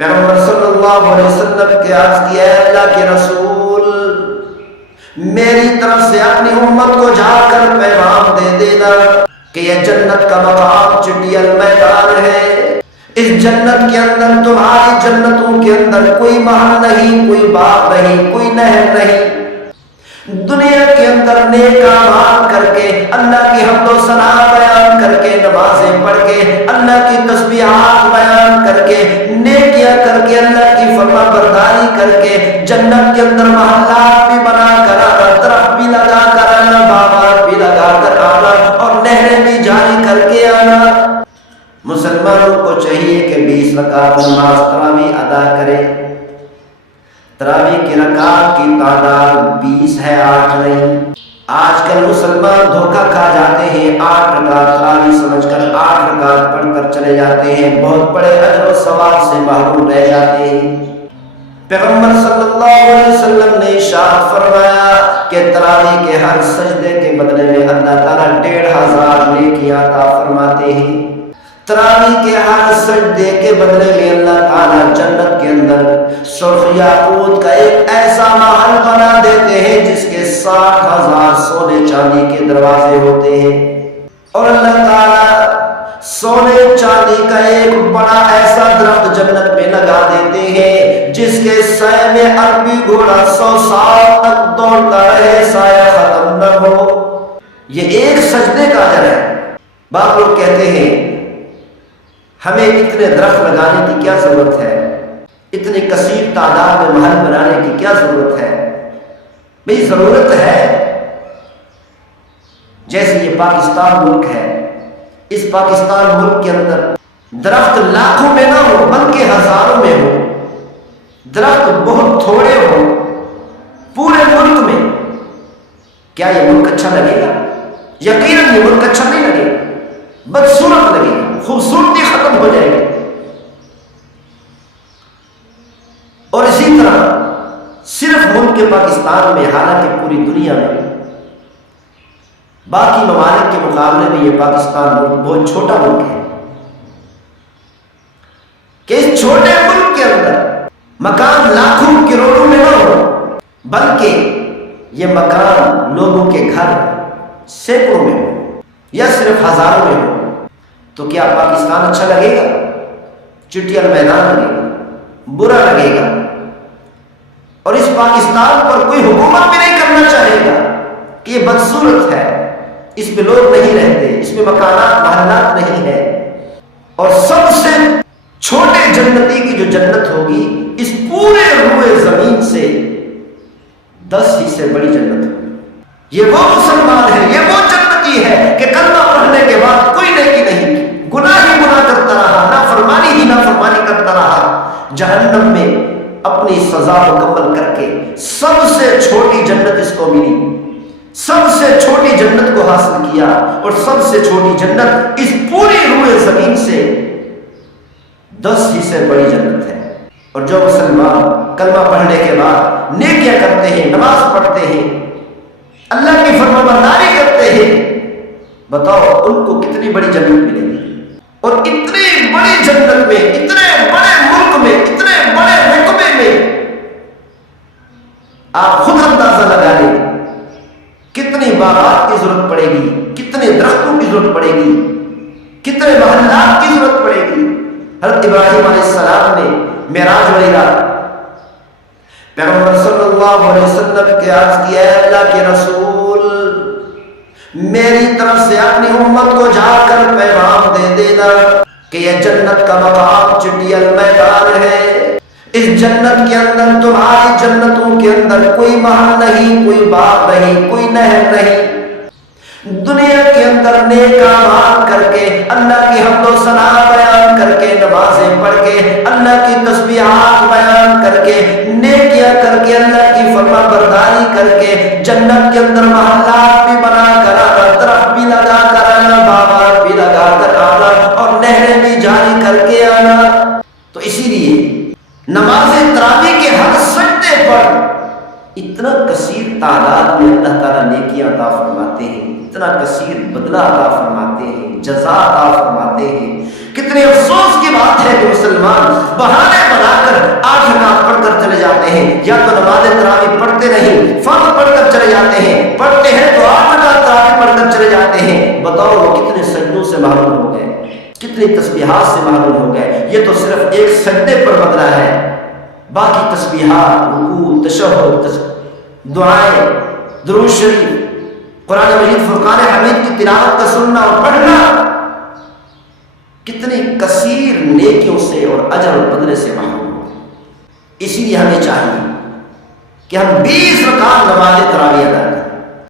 پیغمبر صلی اللہ علیہ وسلم کے عرض کیا ہے اللہ کے رسول میری طرف سے اپنی امت کو جا کر پیغام دے دینا کہ یہ جنت کا مقام چٹیل میدان ہے، اس جنت کے اندر تمہاری جنتوں کے اندر کوئی محل نہیں، کوئی باغ نہیں، کوئی نہر نہیں، دنیا کے اندر نیک اعمال کر کے اللہ کی حمد و ثنا بیان کر کے نمازیں پڑھ کے اللہ کی تسبیحات بیان کر کے نیکیاں کر کے اللہ کی فرما برداری کر کے جنت کے اندر محلات بھی بنا کر آنا، درخت بھی لگا کر آنا، باغات بھی لگا کر آنا اور نہریں بھی جاری کر کے آنا۔ مسلمانوں کو چاہیے کہ 20 رکعت نماز تراویح ادا کرے۔ تراویح کی رکعت کی تعداد 20 ہے، 8 نہیں۔ آج کل مسلمان دھوکہ کھا جاتے ہیں، 8 رکعت تراویح سمجھ کر 8 رکعت پڑھ کر چلے جاتے ہیں، بہت بڑے اجر و ثواب سے محروم رہ جاتے ہیں۔ پیغمبر صلی اللہ علیہ وسلم نے ارشاد فرمایا کہ تراویح کے ہر سجدے کے بدلے میں اللہ تعالیٰ 1500 نیکیاں عطا فرماتے ہیں۔ تراویح کے ہر سجدے کے بدلے میں اللہ تعالیٰ جنت کے اندر سرخ یاقوت کا ایک ایسا محل بنا دیتے ہیں جس کے 60,000 سونے چاندی کے دروازے ہوتے ہیں، اور اللہ تعالیٰ سونے چاندی کا ایک بڑا ایسا درخت جنت میں لگا دیتے ہیں جس کے سائے میں عربی گھوڑا 100 سال تک دوڑتا رہے، سایہ ختم نہ ہو۔ یہ ایک سجدے کا اجر ہے۔ بعض لوگ کہتے ہیں ہمیں اتنے درخت لگانے کی کیا ضرورت ہے، اتنی کثیر تعداد میں محل بنانے کی کیا ضرورت ہے؟ بھئی ضرورت ہے۔ جیسے یہ پاکستان ملک ہے، اس پاکستان ملک کے اندر درخت لاکھوں میں نہ ہو بلکہ ہزاروں میں ہو، درخت بہت تھوڑے ہو پورے ملک میں، کیا یہ ملک اچھا لگے گا؟ یقیناً یہ ملک اچھا نہیں لگے گا، بدصورت لگے گا، خوبصورتی ختم ہو جائے گی۔ اور اسی طرح صرف ملک پاکستان میں، حالانکہ پوری دنیا میں باقی ممالک کے مقابلے میں یہ پاکستان ملک بہت چھوٹا ملک ہے کہ اس چھوٹے ملک کے اندر مکان لاکھوں کروڑوں میں نہ ہو بلکہ یہ مکان لوگوں کے گھر سینکڑوں میں ہو یا صرف ہزاروں میں ہو، تو کیا پاکستان اچھا لگے گا؟ چٹیل میدان لگے گا، برا لگے گا، اور اس پاکستان پر کوئی حکومت بھی نہیں کرنا چاہے گا کہ یہ بدصورت ہے، اس میں لوگ نہیں رہتے، اس میں مکانات محلات نہیں ہے۔ اور سب سے چھوٹے جنتی کی جو جنت ہوگی اس پورے روئے زمین سے 10 حصے بڑی جنت ہوگی۔ یہ وہ مسلمان ہے، یہ وہ جنتی ہے کہ کلمہ پڑھنے کے بعد کوئی نیکی نہیں کی، گناہ ہی گناہ کرتا رہا، نافرمانی ہی نافرمانی کرتا رہا، جہنم میں اپنی سزا مکمل کر کے سب سے چھوٹی جنت اس کو ملی، سب سے چھوٹی جنت کو حاصل کیا، اور سب سے چھوٹی جنت اس پوری روئے زمین سے 10 حصے بڑی جنت ہے۔ اور جو مسلمان کلمہ پڑھنے کے بعد نیکیاں کرتے ہیں، نماز پڑھتے ہیں، اللہ کی فرمانبرداری کرتے ہیں، بتاؤ ان کو کتنی بڑی جنت ملے گی۔ اور اتنی بڑی جنت میں، اتنے بڑے ملک میں، اتنے بڑے رقبے میں آپ خود اندازہ لگا لیں کتنی باغات کی ضرورت پڑے گی، کتنے درختوں کی ضرورت پڑے گی، کتنے محلات کی ضرورت پڑے گی۔ حضرت ابراہیم علیہ السلام نے معراج والی رات پیغمبر صلی اللہ علیہ وسلم کے عرض کیا ہے اللہ کے رسول میری طرف سے اپنی امت کو جا کر پیغام دے دینا کہ یہ جنت کا مقام چٹیل میدان ہے، اس جنت کے اندر تمہاری جنتوں کے اندر کوئی محل نہیں، کوئی باغ نہیں، کوئی نہر نہیں، دنیا کے اندر نیک اعمال کر کے اللہ کی حمد و ثنا بیان کر کے نمازیں پڑھ کے اللہ کی تسبیحات بیان کر کے نیکیاں کر کے اللہ کی فرما برداری کر کے جنت کے اندر محلات بھی بنا کر آنا، درخت بھی لگا کر آنا، باغات بھی لگا کر آنا اور نہریں بھی جاری کر کے آنا۔ تو اسی لیے نماز تراویح کے ہر سجدے پر اتنا کثیر تعداد میں اللہ تعالیٰ نیکیاں عطا فرماتے ہیں، اتنا کثیر بدلہ عطا فرماتے ہیں، جزا عطا فرماتے ہیں۔ کتنے افسوس کی بات ہے کہ مسلمان بہانے بنا جاتے ہیں، یا تو نماز تراویح پڑھتے نہیں، فرض پڑھ کر چلے جاتے ہیں، پڑھتے ہیں تو 8 رکعت تراویح پڑھ کر چلے جاتے ہیں۔ بتاؤ وہ کتنے سجدوں سے محروم ہو گئے، کتنی تسبیحات سے محروم ہو گئے۔ یہ تو صرف ایک سجدے پر بدلا ہے، باقی تسبیحات، رکوع، تشہد، دعائیں، درود شریف، قرآن مجید فرقان حمید کی تلاوت کا سننا اور پڑھنا، کتنی کثیر نیکیوں سے اور اجر اور بدلے سے محروم ہو۔ اسی لیے ہمیں چاہیے کہ ہم 20 رکعت نماز تراویح ادا کریں۔